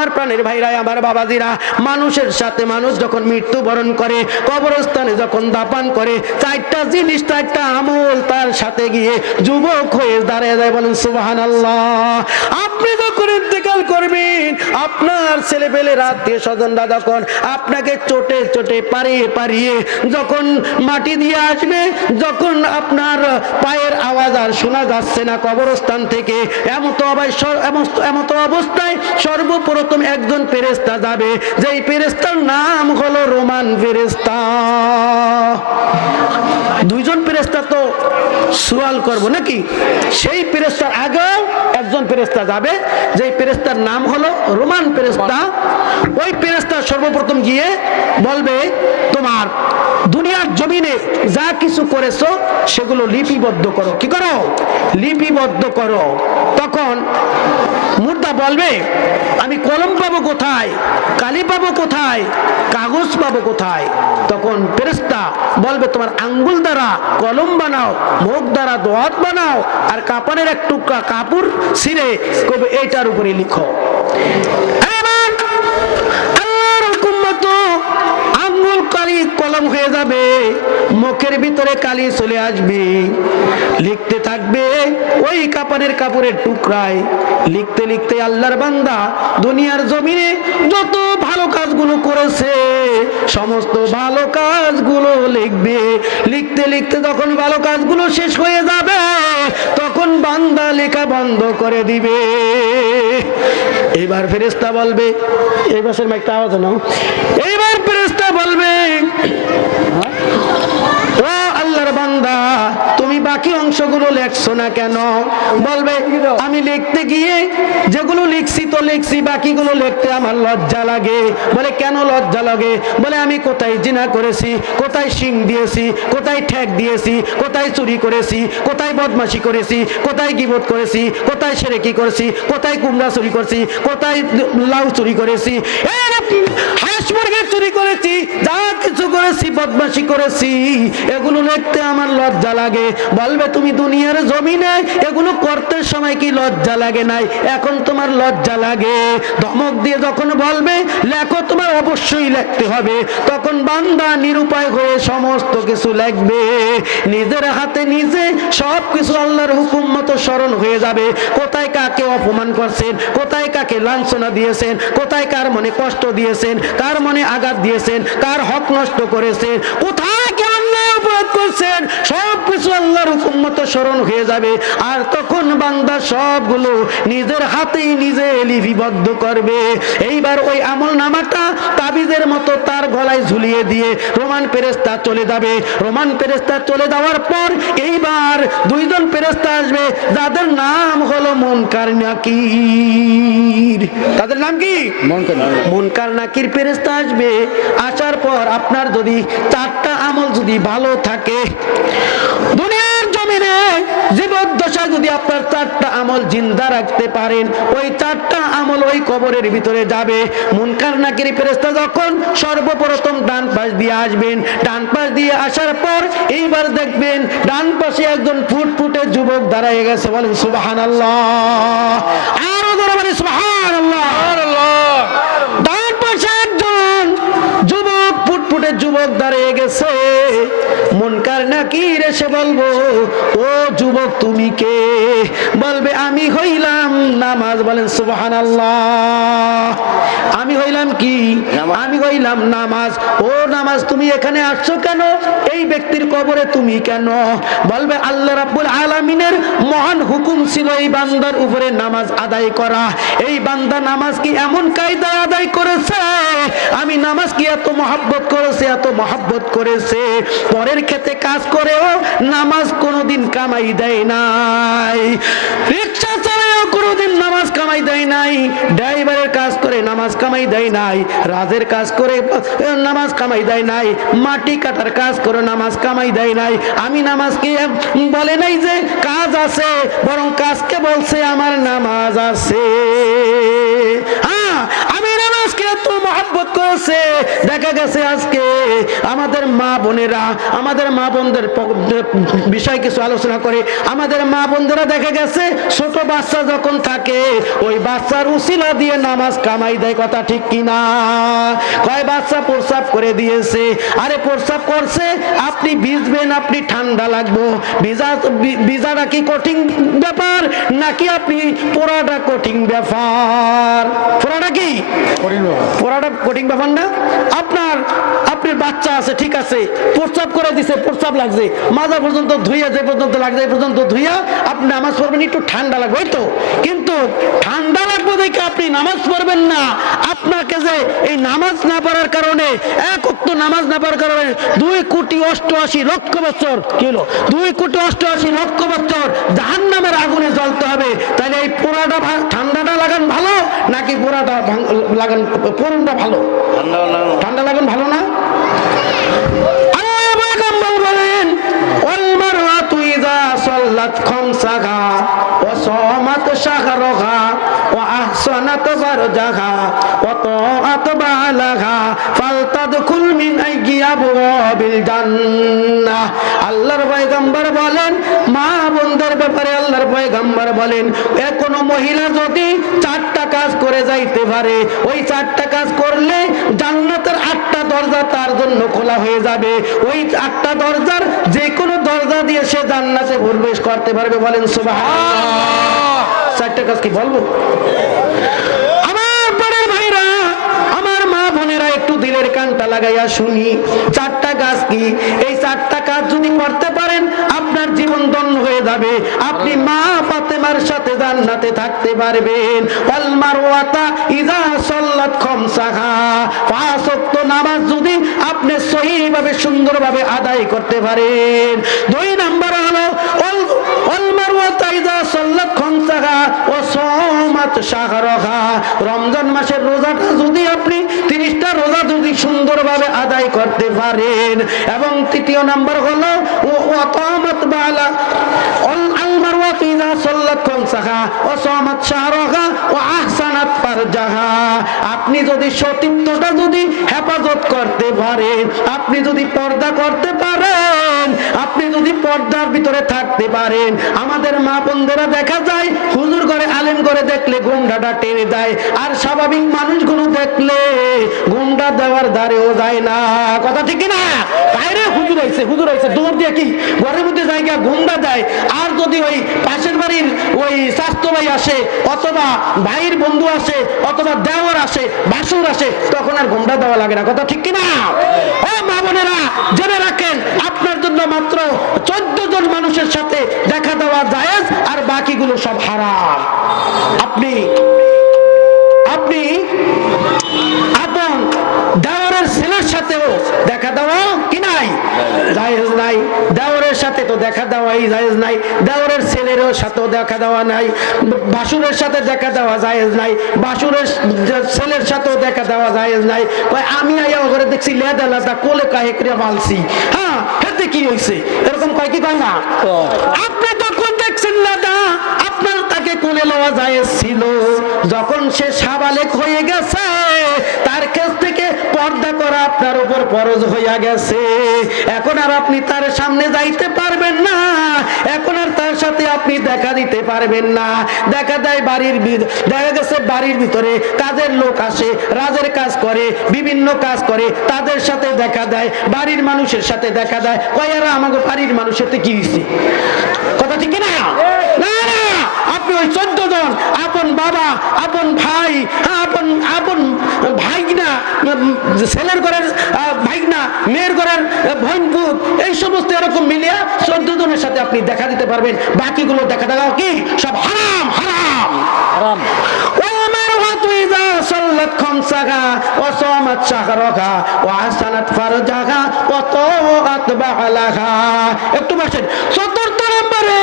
আমার প্রাণের ভাইরা, আমার বাবাজিরা, মানুষের সাথে মানুষ যখন মৃত্যুবরণ করে, কবরস্থানে যখন দাফন করে, চারটা জিনিস, চারটা আমল তার সাথে গিয়ে যুবক হয়ে দাঁড়িয়ে যায়। বলেন সুবহানাল্লাহ। আপনি যখন ইন্তেকাল করবেন, আপনার ছেলে পেলে আত্মীয় স্বজনরা যখন আপনাকে চোটে চোটে পারিয়ে পারিয়ে যখন মাটি দিয়ে আসবে, যখন আপনার পায়ের আওয়াজ আর শোনা যাচ্ছে না কবরস্থান থেকে, এমত অবস্থায় সর্বপ্রথম একজন ফেরেশতা যাবে, যেই ফেরেশতার নাম হলো রোমান ফেরেশতা। দুইজন ফেরেশতা তো সওয়াল করব নাকি? সেই ফেরেশতার আগে একজন ফেরেশতা যাবে, যেই ফেরেশতার নাম হলো রোমান ফেরেশতা। ওই ফেরেশতা সর্বপ্রথম গিয়ে বলবে, তোমার দুনিয়ার জমিনে যা কিছু করেছো সেগুলো লিপিবদ্ধ করো। কি করো? লিপিবদ্ধ করো। তখন মুর্দা বলবে, আমি কলম পাবো কোথায়, কালি পাবো কোথায়, কাগজ পাবো কোথায়? তখন ফেরেশতা বলবে, তোমার আঙ্গুল দ্বারা কলম বানাও, মুখ দ্বারা দোয়াত বানাও, আর কাপড়ের এক টুকরা কাপড় ছিঁড়ে কবে এইটার উপরে লিখো। আল্লাহর হুকুম মতো আঙ্গুল কালি কলম হয়ে যাবে, মুখের ভিতরে কালি চলে আসবে, লিখতে থাকবে ওই কাপড়ের টুকরায়। লিখতে লিখতে আল্লাহর বান্দা দুনিয়ার জমিনে যত ভালো কাজগুলো করেছে সমস্ত ভালো কাজগুলো লিখবে। লিখতে লিখতে যখন ভালো কাজগুলো শেষ হয়ে যাবে, তখন বান্দা লেখা বন্ধ করে দিবে। এবার ফেরেশতা বলবে, এই বাসের মাইকটা আওয়াজ নাও। এইবার ফেরেশতা বলবে, ও আল্লাহর বান্দা, তুমি বাকি অংশগুলো লেখছো না কেন? বলবে, আমি লিখতে গিয়ে যেগুলো লিখছি তো লিখছি, বাকিগুলো লিখতে আমার লজ্জা লাগে। বলে, কেন লজ্জা লাগে? বলে, আমি কোথায় জিনা করেছি, কোথায় শিং দিয়েছি, কোথায় ঠ্যাক দিয়েছি, কোথায় চুরি করেছি, কোথায় বদমাশি করেছি, কোথায় গীবত করেছি, কোথায় সেরেকি করেছি, কোথায় কুমড়া চুরি করেছি, কোথায় লাউ চুরি করেছি, হাঁস মুরগি চুরি করেছি, যা কিছু করেছি, বদমাশি করেছি, এগুলো লিখতে আমার লজ্জা লাগে। বলবে, তুমি দুনিয়ার জমিনে এগুলো করতে সময় কি লজ্জা লাগে নাই? এখন তোমার লজ্জা লাগে। ধমক দিয়ে যখন বলবে লেখো, তোমার অবশ্যই লিখতে হবে। তখন বান্দা নিরুপায় হয়ে সমস্ত কিছু লিখবে। নিজের হাতে নিজে সব কিছু আল্লাহর হুকুম মতো স্মরণ হয়ে যাবে। কোথায় কাকে অপমান করছেন, কোথায় কাকে লাঞ্ছনা দিয়েছেন, কোথায় কার মনে কষ্ট দিয়েছেন, কার মনে আঘাত দিয়েছেন, কার হক নষ্ট করেছেন, কোথায় কেমন অপরাধ করছেন, সব কিছু আল্লাহর হুকুম মতো স্মরণ হয়ে যাবে। আর তখন বান্দা সবগুলো নিজের হাতেই নিজে লিপিবদ্ধ করবে। এইবার ওই আমল নামাটা তাবিজের মতো তার গলায় ঝুলিয়ে দিয়ে রোমান ফেরেশতা চলে যাবে। রোমান ফেরেশতা চলে যাওয়ার পর এইবার দুইজন ফেরেশতা আসবে, যাদের নাম হলো মুনকার নাকির। তাদের নাম কি? মুনকার নাকির ফেরেশতা আসবে। আসার পর আপনার যদি চারটা আমল যদি ভালো থাকে, দুনিয়ার জমিনে জীবদ্দশা যদি আপনার চারটা আমল জিন্দা রাখতে পারেন, ওই চারটা আমল ওই কবরের ভিতরে যাবে। মুনকার নাকির ফেরেশতা যখন সর্বপ্রথম ডান পাশ দিয়ে আসবেন, ডান পাশ দিয়ে আসার পর এইবার দেখবেন ডান পাশে একজন ফুটফুটে যুবক দাঁড়িয়ে গেছে। বলেন সুবহানাল্লাহ। আরো জোরে বলেন সুবহানাল্লাহ। ডান পাশে একজন যুবক, ফুটফুটে যুবক দাঁড়িয়ে গেছে। মুনকার নাকির এসে বলবো, ও যুবক তুমি কে? বলবে, আমি হইলাম নামাজ। বলেন সুবহানাল্লাহ। আমি হইলাম কি? আমি হইলাম নামাজ। ও নামাজ, তুমি এখানে আসছো কেন? এই ব্যক্তির কবরে তুমি কেন? বলবে, আল্লাহ রাব্বুল আলামিনের মহান হুকুম ছিল এই বান্দার উপরে নামাজ আদায় করা। এই বান্দা নামাজ কি এমন কায়দা আদায় করেছে, আমি নামাজ কি এত মহব্বত করেছে, এত মহব্বত করেছে, পরের ক্ষেত্রে কাজ করেও নামাজ কোনোদিন কামাই দেয় নাই, রিক্সা চালায়ও কোনোদিন নামাজ কামাই দেয় নাই, ড্রাইভারের কাজ করে নামাজ কামাই দেয় নাই, রাজের কাজ করে নামাজ কামাই দেয় নাই, মাটি কাটার কাজ করে নামাজ কামাই দেয় নাই। আমি নামাজকে বলে নাই যে কাজ আছে, বরং কাজকে বলছে আমার নামাজ আছে। আমি নামাজকে এত মহব্বত করেছে, দেখা গেছে আজকে আমাদের মা বোনেরা, আমাদের মা বোনদের বিষয় কিছু আলোচনা করে। আমাদের মা বোনদেরা দেখা গেছে ছোট বাচ্চা যখন থাকে ওই বাচ্চার উসিলা দিয়ে নামাজ কামাই দেয়, কথা ঠিক কিনা? কয় বাচ্চা প্রস্রাব করে দিয়েছে, আরে প্রস্রাব করছে, আপনি ভিজবেন, আপনি ঠান্ডা লাগবো, ভিজাটা কি কঠিন ব্যাপার নাকি আপনি পোড়াটা কঠিন ব্যাপার? পোড়াটা কি পোড়াটা কঠিন ব্যাপার না? আপনার বাচ্চা আছে, ঠিক আছে, প্রস্রাব করে দিছে, প্রস্রাব লাগছে, মাজা পর্যন্ত ধুইয়া, যে পর্যন্ত লাগছে এই পর্যন্ত ধুইয়া আপনি নামাজ পড়বেন, একটু ঠান্ডা লাগবে, ওই তো। কিন্তু ঠান্ডা লাগবে দেখে আপনি নামাজ পড়বেন না। আপনাকে যে এই নামাজ না পড়ার কারণে, এক ওয়াক্ত নামাজ না পড়ার কারণে 2,88,00,000 বছর, কি হলো, 2,88,00,000 বছর জাহান্নামের আগুনে জ্বলতে হবে। তাহলে এই পোড়াটা ঠান্ডাটা লাগান ভালো নাকি পোড়াটা লাগান, পোড়াটা ভালো? ঠান্ডা লাগান ভালো না? বলেন ওয়াল মারওয়াতু ইযা সাল্লাত খামসাহা ওয়া সামাত শাহরাহা ওয়া আহসানাত ফারজাহা ওয়া তাআত বালাহা ফালতাদখুল মিন আইয়াবিল জান্নাহ। আল্লাহর পয়গম্বর বলেন, মা বোনদের ব্যাপারে আল্লাহর পয়গম্বর বলেন, কোন মহিলা যদি 4টা কাজ করে যাইতে পারে, ওই 4টা কাজ করলে জান্নাতের 8টা দরজা তার জন্য খোলা হয়ে যাবে। ওই 8টা দরজার যে কোনো দরজা দিয়ে সে জান্নাতে প্রবেশ করতে পারবে। বলেন সুবহানাল্লাহ। 4টা কাজ কি বলবো? আমার বড় ভাইরা, আমার মা বোনেরা, একটু দিলের কানটা লাগাইয়া শুনি, 4টা কাজ কি? এই 4টা কাজ যদি করতে পারেন আপনার জীবন ধন্য হয়ে যাবে, আপনি মা ফাতেমার সাথে জান্নাতে থাকতে পারবেন। ওয়াল মারওয়াতা ইযা সাল্লাত খামসাহা, 5 ওয়াক্ত নামাজ যদি আপনি সহিভাবে সুন্দরভাবে আদায় করতে পারেন। 2 নাম্বার হলো ওয়াল মারওয়াতা ইযা সাল্লাত খামসাহা ওয়া সামাত শাহরাহা, রমজান মাসের রোজাটা যদি আপনি 30টা রোজা যদি সুন্দরভাবে আদায় করতে পারেন। এবং 3য় নাম্বার হলো ওয়া তাআমাত বালা আল মারওয়াতু ইযা সাল্লাত খামসাহা ওয়া সামাত শাহরাহা ওয়া আহসানাত ফারজাহা, আপনি যদি সতীত্বটা যদি হেফাজত করতে পারেন, আপনি যদি পর্দা করতে পারেন, আপনি যদি পর্দার ভিতরে থাকতে পারেন। আমাদের মা বোনদেরা দেখা যায় হুজুর করে আলেম করে দেখলে ঘুমটাটা টেনে দেয়, আর স্বাভাবিক মানুষগুলো দেখলে ঘুমটা দেওয়ার ধারেও যায় না, কথা ঠিক না? বাইরে হুজুর হয়েছে দৌড় দিয়ে কি ঘরের মধ্যে জায়গা ঘুমটা দেয়। আর যদি ওই পাশের বাড়ির ওই স্বাস্থ্য ভাই আসে, অথবা ভাইয়ের বন্ধু আসে, অথবা দেওয়ার আসে, বাসুর আসে, তখন আর ঘুমটা দেওয়া লাগে না, কথা ঠিক কিনা? ও মা বোনেরা, জেনে রাখেন আপনার জন্য মাত্র 14 জন মানুষের সাথে দেখা দেওয়া জায়েজ, আর বাকিগুলো সব হারাম। আপনি আপন দেওয়ারের ছেলের সাথেও দেখা দেওয়া কি নাই? জায়েজ নাই। দেওয়ারের সাথে তো দেখা দেওয়াই জায়েজ নাই, দেওয়ারের ছেলেরও সাথেও দেখা দেওয়া নাই, বাসুরের সাথে দেখা দেওয়া জায়েজ নাই, বাসুরের ছেলের সাথেও দেখা দেওয়া জায়েজ নাই। আমি আইয়া ঘরে দেখছি লেদা লেদা কোলে কাহে করে মালছি, হ্যাঁ হেতে কি হয়েছে, এরকম কয় কি কয় না? আপনি তখন দেখছেন লেদা, আপনার তাকে কোলে লওয়া জায়েজ ছিল। যখন সে সাবালেক হয়ে গেছে, তার কাছ থেকে পর্দা করা আপনার উপর ফরজ হইয়া গেছে। এখন আর আপনি তার সামনে যাইতে পারবেন না, এখন আর তার সাথে আপনি দেখা দিতে পারবেন না। দেখা দেয় দেখা গেছে বাড়ির ভিতরে কাজের লোক আসে, রাজের কাজ করে, বিভিন্ন কাজ করে, তাদের সাথে দেখা দেয়, বাড়ির মানুষের সাথে দেখা দেয়। কয়ারা আমাকে বাড়ির মানুষের কি হয়েছে, কথা ঠিক না? আপনি ওই 14 জন আপন বাবা, আপন ভাই, আপন ভাইগনা, ছেলের ঘরের ভাইগনা, মেয়ের ঘরের বোন, এই সমস্ত এরকম মিলিয়ে 14 জনের সাথে আপনি দেখা দিতে পারবেন। বাকিগুলো দেখা দেওয়া কি সব হারাম হারাম হারাম। সাল্লাত খামসাহা ওয়া সামাত শাহরাহা ওয়া আহসানাত ফারজাহা ওয়া তাআত বালাহা। একটু বসেন। চতুর্থ নম্বরে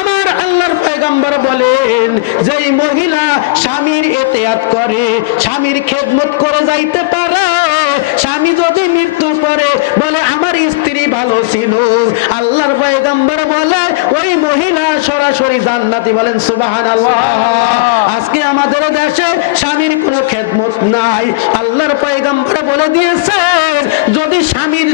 আমার আল্লাহর পয়গম্বর বলেন, যেই মহিলা স্বামীর ইতিআত করে, স্বামীর খেদমত করে যাইতে পারে, স্বামী যদি মৃত্যু করে বলে আমার স্ত্রী ভালো ছিল, আল্লাহর পয়গম্বর বলে ওই মহিলা সরাসরি জান্নাতি, বলেন সুবহানাল্লাহ। আজকে আমাদের দেশে স্বামীর কোনো খেদমত নাই। আল্লাহর পয়গম্বর বলে দিয়েছেন, যদি স্বামীর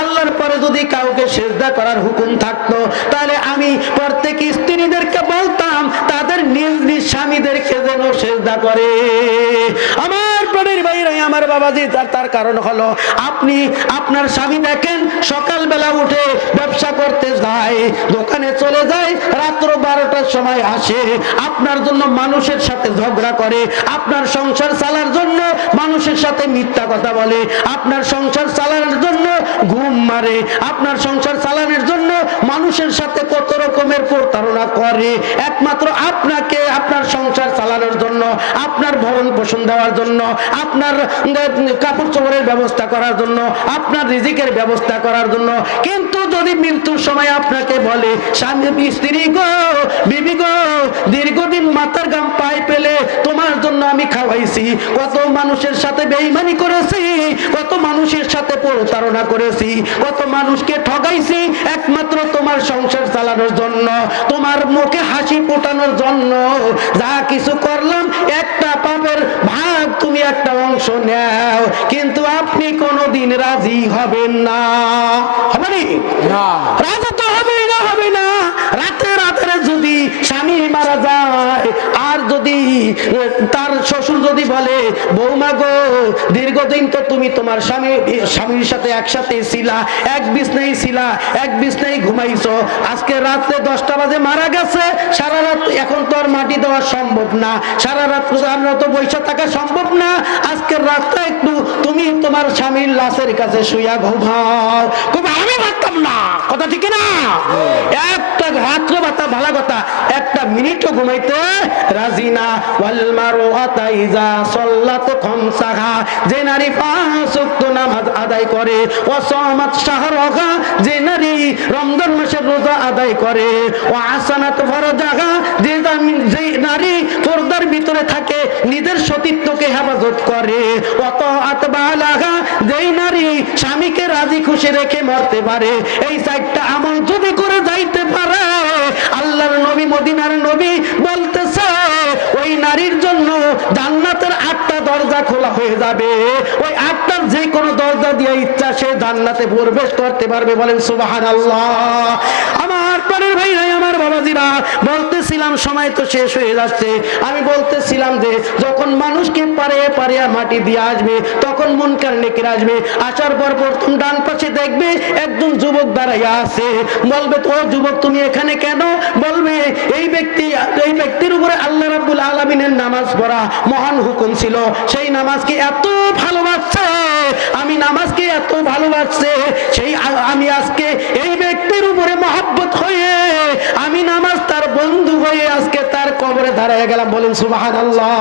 আল্লাহর পরে যদি কাউকে সিজদা করার হুকুম থাকতো, তাহলে আমি প্রত্যেক স্ত্রীদেরকে বলতাম তাদের নিজ নিজ স্বামীদেরকে যেন সিজদা করে। আমার প্রাণের বাইরে আমার বাবাজি, তার কারণ হলো আপনি আপনার স্বামী দেখেন সকালবেলা উঠে ব্যবসা করতে যায়, দোকানে চলে যায়, রাত্র 12টার সময় আসে, আপনার জন্য মানুষের সাথে ঝগড়া করে, আপনার সংসার চালার জন্য মানুষের সাথে মিথ্যা কথা বলে, আপনার সংসার চালানোর জন্য ঘুম মারে, আপনার সংসার চালানোর জন্য মানুষের সাথে কত রকমের প্রতারণা করে, একমাত্র আপনাকে আপনার সংসার চালানোর জন্য, আপনার ভরণ পোষণ দেওয়ার জন্য, আপনার কাপড় চোপড়ের ব্যবস্থা করার জন্য, আপনার রিজিকের ব্যবস্থা করার জন্য। কিন্তু যদি মৃত্যুর সময় আপনাকে বলে, স্বামী স্ত্রী গো, বিবি গো, দীর্ঘদিন মাথার গাম পায়ে পেলে তোমার জন্য আমি খাওয়াইছি, কত মানুষের সাথে বেঈমানি করেছি, কত মানুষের সাথে প্রতারণা করেছি, কত মানুষকে ঠকাইছি, একমাত্র তোমার সংসার চালানোর জন্য, তোমার মুখে হাসি ফোটানোর জন্য যা কিছু করলাম, একটা পাপের ভাগ তুমি একটা অংশ নাও, কিন্তু আপনি কোনোদিন রাজি হবেন না। হবে না, রাজি তো হবেই না, হবে না। রাতে রাতে যদি স্বামী মারা যায়, আর যদি তার শ্বশুর যদি বলে, বৌমা গো, দীর্ঘদিন তো তুমি তোমার স্বামীর সাথে একসাথে ছিলা, এক বিছনায় ছিলা, এক বিছনায় ঘুমাইছো, আজকে রাত্রে 10টা বাজে মারা গেছে, সারা রাত এখন তো আর মাটি দেওয়া সম্ভব না, সারা রাত আমরা তো বৈশা থাকা সম্ভব না, আজকের রাতটা একটু তুমি তোমার স্বামীর লাশের কাছে শুইয়া ঘুমাও। আমি পারতাম না, কথা ঠিক না? একটা রাত্র বাতা ভালো কথা, একটা মিনিটও ঘুমাইতে রাজি না। ওয়াল মারওয়াতা ইজা সাল্লাত খামসাহা, যে নারী 5 ওয়াক্ত নামাজ আদায় করে, ওয়া সামাত শাহরাহা, যে নারী রমজান মাসের রোজা আদায় করে, ওয়া আসানাত ফারজাহা, যে নারী পর্দার ভিতরে থাকে, নিজের সতীত্বকে হেফাজত করে, ওয়া তাআত বালাহা, যে নারী স্বামীকে রাজি খুশি রেখে মরতে পারে, এই 4টা আমল যদি করে যাইতে পারে, আল্লাহর নবী, মদিনার নবী বলতেছে, ওই নারীর জন্য জান্নাতের 8টা দরজা খোলা হয়ে যাবে, ওই 8টার যে কোনো দরজা দিয়ে ইচ্ছা সে জান্নাতে প্রবেশ করতে পারবে, বলেন সুবহানাল্লাহ। আমার প্রাণের ভাইরা, আমার বাবাজিরা, বলতেছিলাম সময় তো শেষ হয়ে যাচ্ছে, আমি বলতেছিলাম যে যখন মানুষকে পারে পারে মাটি দিয়ে আসবে, তখন মুনকার নেকির আসবে, আসার পর প্রথম ডান পাশে দেখবে একজন যুবক দাঁড়াইয়া আছে, বলবে, তো যুবক তুমি এখানে কেন? বলবে, এই ব্যক্তির উপরে আল্লাহ রাব্বুল আলামিনের নামাজ পড়া মহান হুকুম ছিল, সেই নামাজকে এত ভালোবাসছে, আমি নামাজকে এত ভালোবাসছে, সেই আমি আজকে এই ব্যক্তির উপরে মহব্বত হয়ে আমি নামাজ তার বন্ধু হয়ে আজকে তার কবরে দাঁড়ায় গেলাম, বলেন সুবহানাল্লাহ।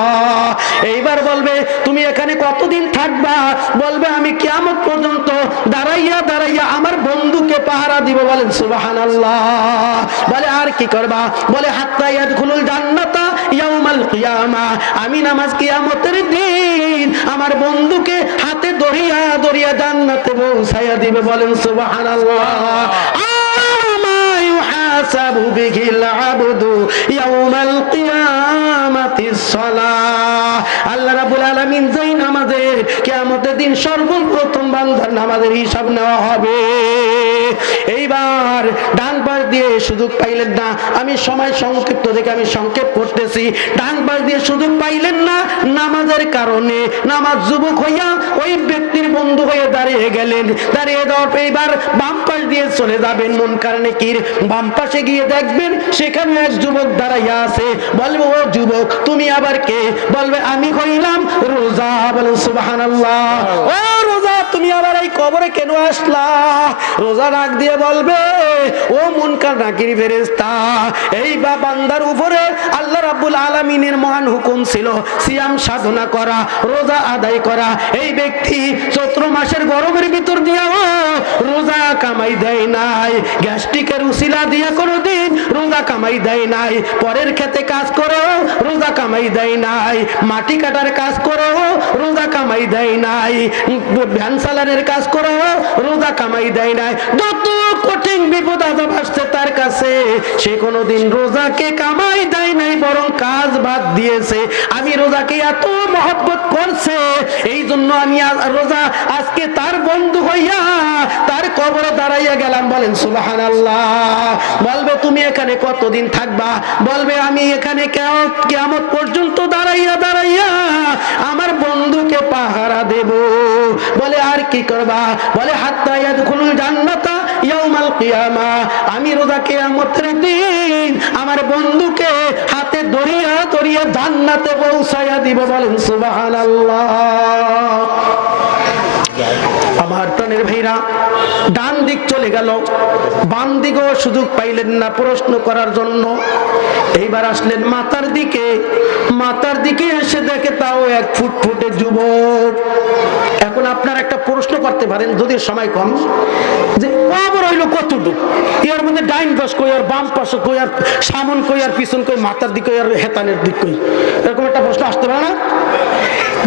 এইবার বলবে, তুমি এখানে কতদিন থাকবা? বলবে, আমি কিয়ামত পর্যন্ত দাঁড়াইয়া দাঁড়াইয়া আমার বন্ধুকে পাহারা দিব, বলেন সুবহানাল্লাহ। বলে, আর কি করবা? বলে, হাত্তা ইয়াদখুলুল জান্নাতা ইয়াউমাল কিয়ামা, আমি নামাজ কিয়ামতের দিন আমার বন্ধুকে হাতে ধরিয়া ধরিয়া জান্নাতে পৌঁছাইয়া দিবে, বলেন সুবহানাল্লাহ। ইউহাসাবু বিহিল আবদু ইয়াউমাল কিয়ামাতিস সালাহ, আল্লাহ রাব্বুল আলামিন যেই নামাজের কিয়ামতের দিন সর্বপ্রথম বান্দার নামাজের হিসাব নেওয়া হবে। এইবার ডান পাশ দিয়ে সুযোগ পাইলেন না, আমি সময় সংক্ষিপ্ত দেখে আমি সংক্ষেপ করতেছি, ডান পাশ দিয়ে সুযোগ পাইলেন না নামাজের কারণে, নামাজ যুবক হইয়া ওই ব্যক্তির বন্ধু হয়ে দাঁড়িয়ে গেলেন, দাঁড়িয়ে যাওয়ার পর এইবার বাম পাশ দিয়ে চলে যাবেন মুনকার নেকির, বাম পাশে গিয়ে দেখবেন সেখানে এক যুবক দাঁড়াইয়া আছে, বলবে, ও যুবক তুমি আবার কে? বলবে, আমি হইলাম রোজা, বলেন সুবহানাল্লাহ। ও রোজা, তুমি আবার এই কবরে কেন আসলা? রোজা ডাক দিয়ে বলবে, ও মুনকার নাকির ফেরেশতা, এই বান্দার উপরে আল্লাহ রাব্বুল আলামিনের মহান হুকুম ছিল সিয়াম সাধনা করা, রোজা আদায় করা, এই ব্যক্তি চৈত্র মাসের গরমের ভিতর দিয়া রোজা কামাই দেয় নাই, গ্যাস্ট্রিকের উসিলা দিয়া কোনোদিন রোজা কামাই দেয় নাই, পরের খেতে কাজ করেও রোজা কামাই দেয় নাই, মাটি কাটার কাজ করেও রোজা কামাই দেয় নাই, ভ্যান চালানের কাজ করেও রোজা কামাই দেয় নাই, যত কঠিন বিপদ আযাব আসছে তার কাছে সে কোনোদিন রোজাকে কামাই দেয় নাই, বরং কাজ বাদ দিয়েছে। আমি রোজাকে এত মহব্বত করছে, এই জন্য আমি রোজা আজকে তার বন্ধু হইয়া তার কবরে দাঁড়াইয়া গেলাম। বলেন সুবহানাল্লাহ। বলবে তুমি এখানে কতদিন থাকবা? বলবে আমি এখানে কিয়ামত পর্যন্ত দাঁড়াইয়া দাঁড়াইয়া আমার বন্ধুকে পাহারা দেব। বলে আর কি করবা? বলে হাত্তা ইয়াদখুলুল জান্নাতা ইয়াউমাল কিয়ামা, আমি রোজা কিয়ামতের দিন আমার বন্ধুকে হাতে ধরিয়া ধরিয়া জান্নাতে পৌঁছাইয়া দিব। বলেন সুবহানাল্লাহ। আমার প্রাণের ভাইরা, ডান দিক চলে গেল, বাম দিকেও সুযোগ পাইলেন না প্রশ্ন করার জন্য। এইবার আসলেন মাথার দিকে, মাথার দিকে এসে দেখে তাও এক ফুটফুটে যুবক। এখন আপনারা একটা প্রশ্ন করতে পারেন, যদি সময় কম, যে কবর হইলো কতটুকু, এর মধ্যে ডাইন পাশ কই আর বাম পাশে কই আর সামন কই আর পিছন কই, মাথার দিক কই আর হেতানের দিক কই, এরকম একটা প্রশ্ন আসতে পারে না?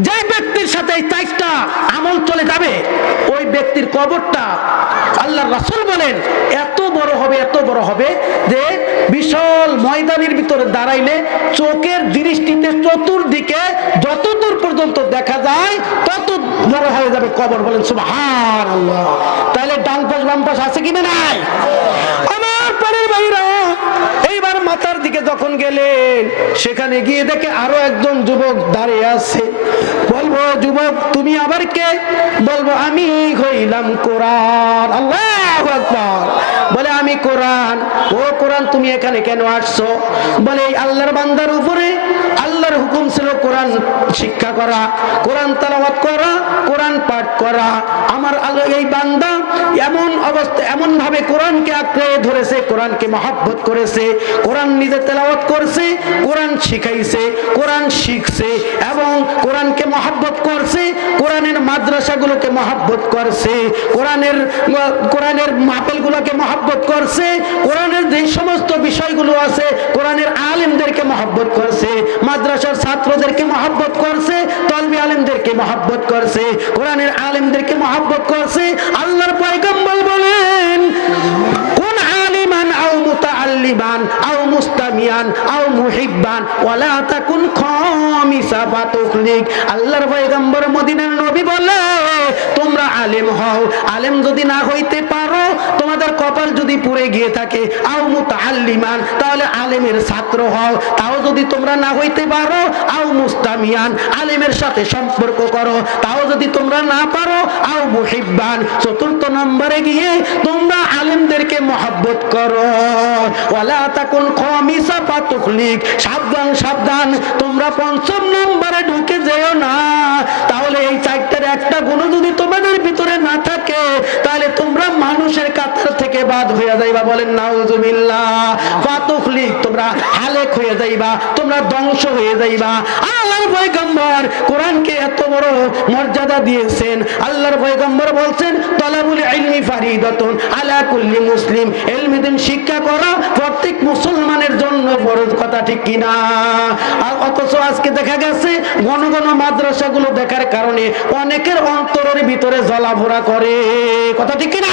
যে ব্যক্তির সাথে এই চারটা আমল চলে যাবে ওই ব্যক্তির কবরটা আল্লাহর রাসূল বলেন এত বড় হবে, এত বড় হবে যে বিশাল ময়দানের ভিতরে দাঁড়াইলে চোখের দৃষ্টিতে চতুর্দিকে যতদূর পর্যন্ত দেখা যায় তত বড় হয়ে যাবে কবর। বলেন সুবহানাল্লাহ। তাহলে ডান পাশ বাম পাশ আছে কিনা? নাই। আমার পরের ভাইরা, এইবার মাথার দিকে যখন গেলেন সেখানে গিয়ে দেখে আরো একজন যুবক দাঁড়িয়ে আছে। বলবো যুবক তুমি আবার কে? বলবো আমি হইলাম কোরআন। আল্লাহু আকবার। বলে আমি কোরআন। ও কোরআন তুমি এখানে কেন আসছো? বলে আল্লাহর বান্দার উপরে আল্লাহর হুকুম ছিল কোরআন শিক্ষা করা, কোরআন তেলাওয়াত করা, কোরআন পাঠ করা। আমার আল্লাহ এই বান্দা এমন অবস্থা, এমন ভাবে কোরআনকে আঁকড়ে ধরেছে, কোরআনকে মহব্বত করেছে, কোরআন নিজে তেলাওয়াত করছে, কোরআন শিখাইছে, কোরআন শিখছে এবং কোরআনকে মহব্বত করছে, কোরআনের মাদ্রাসাগুলোকে মহব্বত করছে, কোরআনের মাহফিলগুলোকে মহব্বত করছে, কোরআনের যে সমস্ত বিষয়গুলো আছে কোরআনের আলেমদেরকে মহব্বত করছে, মাদ্রাসার ছাত্রদেরকে মহব্বত করছে, তলবি আলেমদেরকে মহব্বত করছে, কোরআনের আলেমদেরকে মহব্বত করছে। আল্লাহর পয়গম্বর বলেন কোন আলিমান আও মুতাআল্লিমান আও মুস্তামিয়ান আও মুহিব্বান ওয়ালা তাকুন খামিসা ফাতুখলিক। আল্লাহর পয়গম্বর মদিনার নবী বলে তোমরা আলেম হও, আলেম যদি না হইতে পারো, তোমাদের কপাল যদি পুড়ে গিয়ে থাকে, আও মুতাআল্লিমান তাহলে আলেমের ছাত্র হও, তাও যদি তোমরা না হইতে পারো, আও মুস্তামিয়ান আলেমের সাথে সম্পর্ক করো, তাও যদি তোমরা না পারো, আও মুহিব্বান চতুর্থ নম্বরে গিয়ে তোমরা আলেমদেরকে মহব্বত করো। ওয়ালা তাকুন খামিসা ফাতুখলিক, সাবধান সাবধান তোমরা পঞ্চম নম্বরে ঢুকে যেও না। তাহলে এই চারটার একটা গুণ যদি তোমাদের ভিতরে না থাকে তাহলে তোমরা মানুষের কাতার থেকে বাদ হয়ে যাইবা। বলেন নাউজুবিল্লাহ। ফাতুখলিক তোমরা হালেক হয়ে যাইবা, তোমরা ধ্বংস হয়ে যাইবা। আল্লাহর পয়গম্বর কোরআনকে এত বড় মর্যাদা দিয়েছেন। আল্লাহর পয়গম্বর বলছেন তলাবুল ইলমি ফারিদাতুন আলা কুল্লি মুসলিম, ইলম শিক্ষা করা প্রত্যেক মুসলমানের জন্য ফরজ। কথা ঠিক কিনা? আর অথচ আজকে দেখা গেছে ঘন ঘন মাদ্রাসাগুলো দেখার কারণে অনেকের অন্তরের ভিতরে জ্বলাভরা করে। কথা ঠিক কিনা?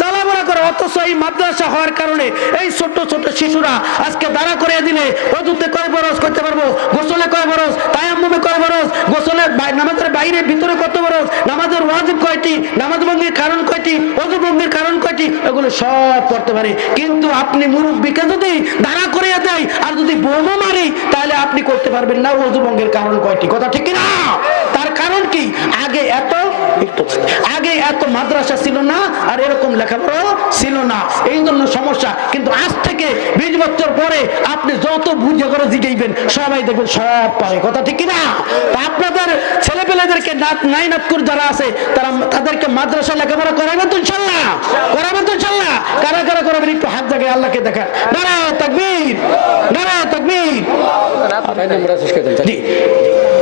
জ্বলাভরা করে। অথচ এই মাদ্রাসা হওয়ার কারণে এই ছোট ছোট শিশুরা আজকে দাঁড়া করে দিলে ওযুতে কয় বরজ করতে পারবো, গোসলে কয় বরজ, তায়াম্মুমে কয় বরজ, গোসলের নামাজের বাইরে ভিতরে কত বরজ, নামাজের ওয়াজিব কয়টি, নামাজ ভঙ্গের কারণ কয়টি, ওযু ভঙ্গের কারণ কয়টি, এগুলো সব পড়তে পারে। কিন্তু আপনি মুরব্বিকে যদি দাঁড়া করে দেয় আর যদি বোমা মারি তাহলে আপনি করতে পারবেন না ওযু ভঙ্গের কারণ কয়টি। কথা ঠিক না? তার কারণ কি? আগে এত মাদ্রাসা ছিল না আর এরকম লেখাপড়া ছিল না, এই জন্য সমস্যা। কিন্তু আজ থেকে 20 বছর পরে আপনি যত বুঝে করে জিগাইবেন সবাই দেখবেন সব পারে। কথা ঠিক না? আপনাদের ছেলেপেলেদেরকে নাইনাতকুর যারা আছে তাদেরকে মাদ্রাসা লেখাপড়া করাবেন তো ইনশাআল্লাহ? করাবেন তো ইনশাআল্লাহ? কারা কারা করাবেন একটু হাত জায়গায় আল্লাহকে দেখা। নারায়ে তাকবীর, নারায়ে তাকবীর।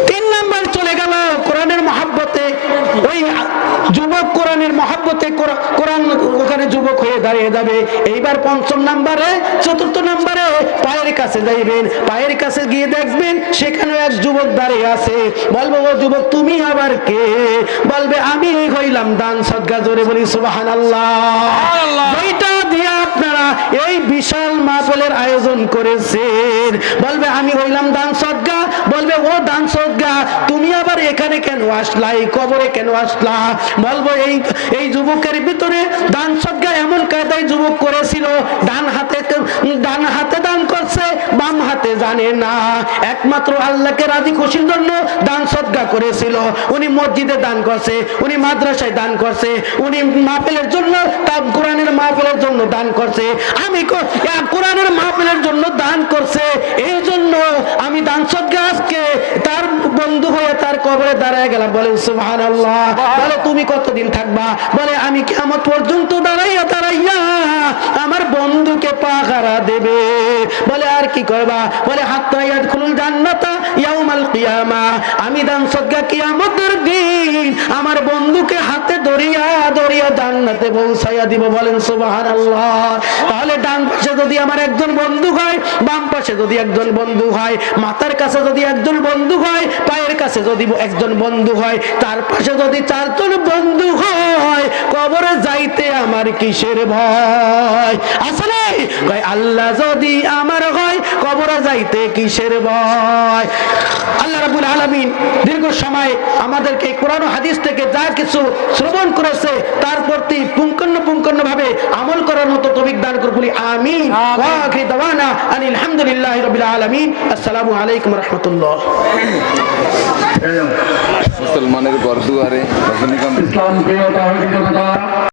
3 নাম্বার চলে গেল কোরআনের মহব্বতে। ওই যুবক কোরআনের মহব্বতে মুহূর্তে কোরআন ওখানে যুবক হয়ে দাঁড়িয়ে যাবে। এইবার পঞ্চম নাম্বারে, চতুর্থ নাম্বারে পায়ের কাছে যাইবেন, পায়ের কাছে গিয়ে দেখবেন সেখানে এক যুবক দাঁড়িয়ে আছে। বলবো ও যুবক তুমি আবার কে? বলবে আমি হইলাম দান সদকা। জোরে বলি সুবহানাল্লাহ। এইটা দিয়ে আপনারা এই বিশাল মাহফিলের আয়োজন করেছেন। বলবে আমি হইলাম দান সদকা। বলবে ও দান সদকা তুমি আবার এখানে কেন আসলা, এই কবরে কেন আসলা? বলবো এই যুবকের ভিতরে দান সদকা এমন কায়দায় যুবক করেছিল, ডান হাতে দান করছে, বাম হাতে জানে না। একমাত্র আল্লাহকে রাজি খুশির জন্য দান সদকা করেছিল। উনি মসজিদে দান করছে, উনি মাদ্রাসায় দান করছে, উনি মাহফিলের জন্য, তার কোরআনের মাহফিলের জন্য দান করছে। আমি কোরআনের মাহফিলের জন্য দান করছে, এই জন্য আমি দান সদকা আজকে তার বন্ধু হয়ে তার কবরে দাঁড়ায় গেলাম। বলেন সুবহানাল্লাহ। বলে তুমি কতদিন থাকবা? বলে আমি কিয়ামত পর্যন্ত দাঁড়াইয়া আমার বন্ধুকে পাহারা দেবে। বলে আর কি করবা? বলে হাত্তা ইয়াদখুলুল জান্নাতা ইয়াউমাল কিয়ামা। আমি দান সদকা কিয়ামতের দিন আমার বন্ধুকে হাতে ধরিয়া জান্নাতে পৌঁছাইয়া দিব। বলেন সুবহানাল্লাহ। তাহলে ডান পাশে যদি আমার একজন বন্ধু হয়, বাম পাশে যদি একজন বন্ধু হয়, মাথার কাছে যদি একজন বন্ধু হয়, পায়ের কাছে যদি একজন বন্ধু হয়, তার পাশে যদি চারজন বন্ধু হয়, কবরে যাইতে আমার কিসের ভয়? আসলে আল্লাহ যদি আমার হয়, কবরে যাইতে কিসের ভয়? আল্লাহ রাব্বুল আলামিন দীর্ঘ সময় আমাদেরকে কোরআন ও হাদিস থেকে যা কিছু শ্রবণ করেছে তার প্রতি পুঙ্খানুপুঙ্খভাবে আমল করার মতো তৌফিক দান করুন, বলি আমিন। ওয়া আখিরু দাওয়ানা আনিল হামদুলিল্লাহি রাব্বিল আলামিন। আসসালামু আলাইকুম ওয়া রাহমাতুল্লাহ। মুসলমানের ঘর দুয়ারে রজনীকান্ত।